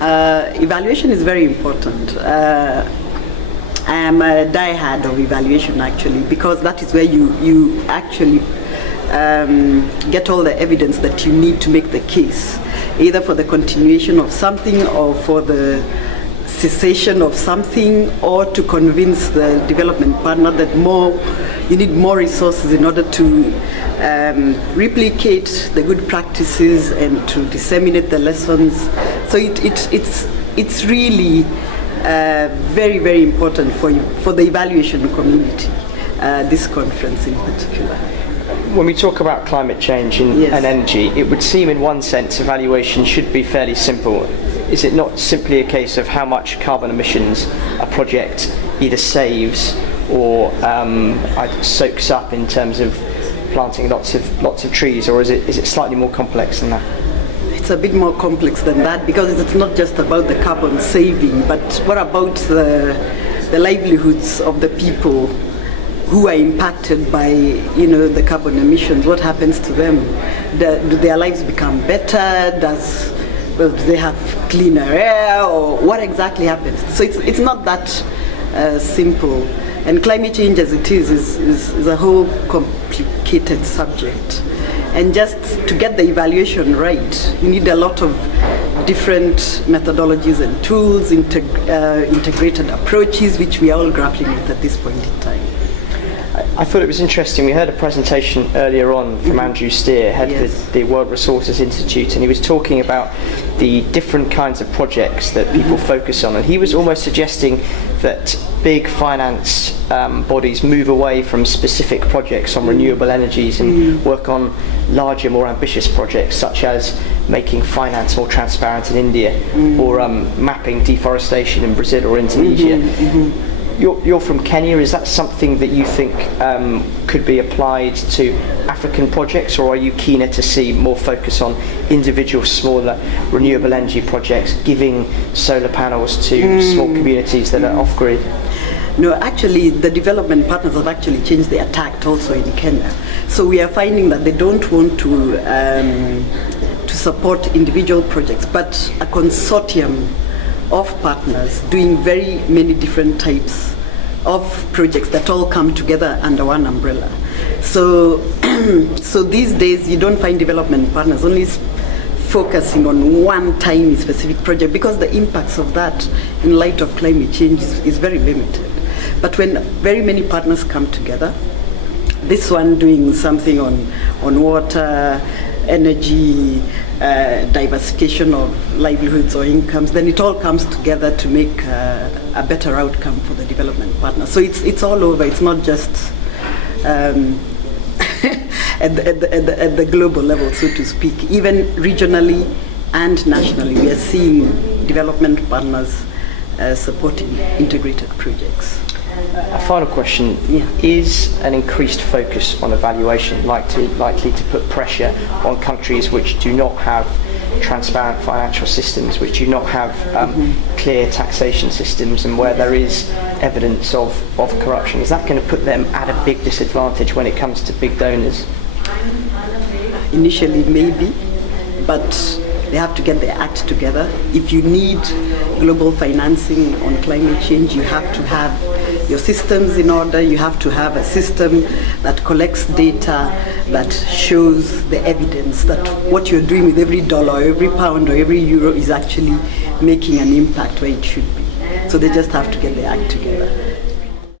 Evaluation is very important. I am a diehard of evaluation actually, because that is where you actually get all the evidence that you need to make the case, either for the continuation of something or for the cessation of something, or to convince the development partner that you need more resources in order to replicate the good practices and to disseminate the lessons. So it's really very, very important for the evaluation community, this conference in particular. When we talk about climate change and energy, it would seem in one sense evaluation should be fairly simple. Is it not simply a case of how much carbon emissions a project either saves or soaks up in terms of planting lots of trees, or is it slightly more complex than that? It's a bit more complex than that, because it's not just about the carbon saving, but what about the livelihoods of the people who are impacted by the carbon emissions? What happens to them? Do their lives become better? Do they have cleaner air, or what exactly happens? So it's not that simple. And climate change as it is a whole complicated subject. And just to get the evaluation right, you need a lot of different methodologies and tools, integrated approaches, which we are all grappling with at this point in time. I thought it was interesting. We heard a presentation earlier on from Andrew Steer, head of the World Resources Institute, and he was talking about the different kinds of projects that people focus on, and he was almost suggesting that big finance bodies move away from specific projects on renewable energies and work on larger, more ambitious projects, such as making finance more transparent in India, or mapping deforestation in Brazil or Indonesia. You're from Kenya. Is that something that you think could be applied to African projects, or are you keener to see more focus on individual smaller renewable energy projects, giving solar panels to small communities that are off-grid? No, actually, the development partners have actually changed their tact also in Kenya. So we are finding that they don't want to support individual projects, but a consortium of partners doing very many different types of projects that all come together under one umbrella. So these days you don't find development partners only focusing on one tiny specific project, because the impacts of that in light of climate change is very limited. But when very many partners come together, this one doing something on water, energy, diversification of livelihoods or incomes, then it all comes together to make a better outcome for the development partner. So it's all over. It's not just at the global level, so to speak. Even regionally and nationally, we are seeing development partners supporting integrated projects. A final question. Is an increased focus on evaluation likely to put pressure on countries which do not have transparent financial systems, which do not have clear taxation systems, and where there is evidence of corruption? Is that going to put them at a big disadvantage when it comes to big donors? Initially, maybe, but they have to get their act together. If you need global financing on climate change, you have to have your systems in order. You have to have a system that collects data, that shows the evidence that what you're doing with every dollar, or every pound, or every euro is actually making an impact where it should be. So they just have to get their act together.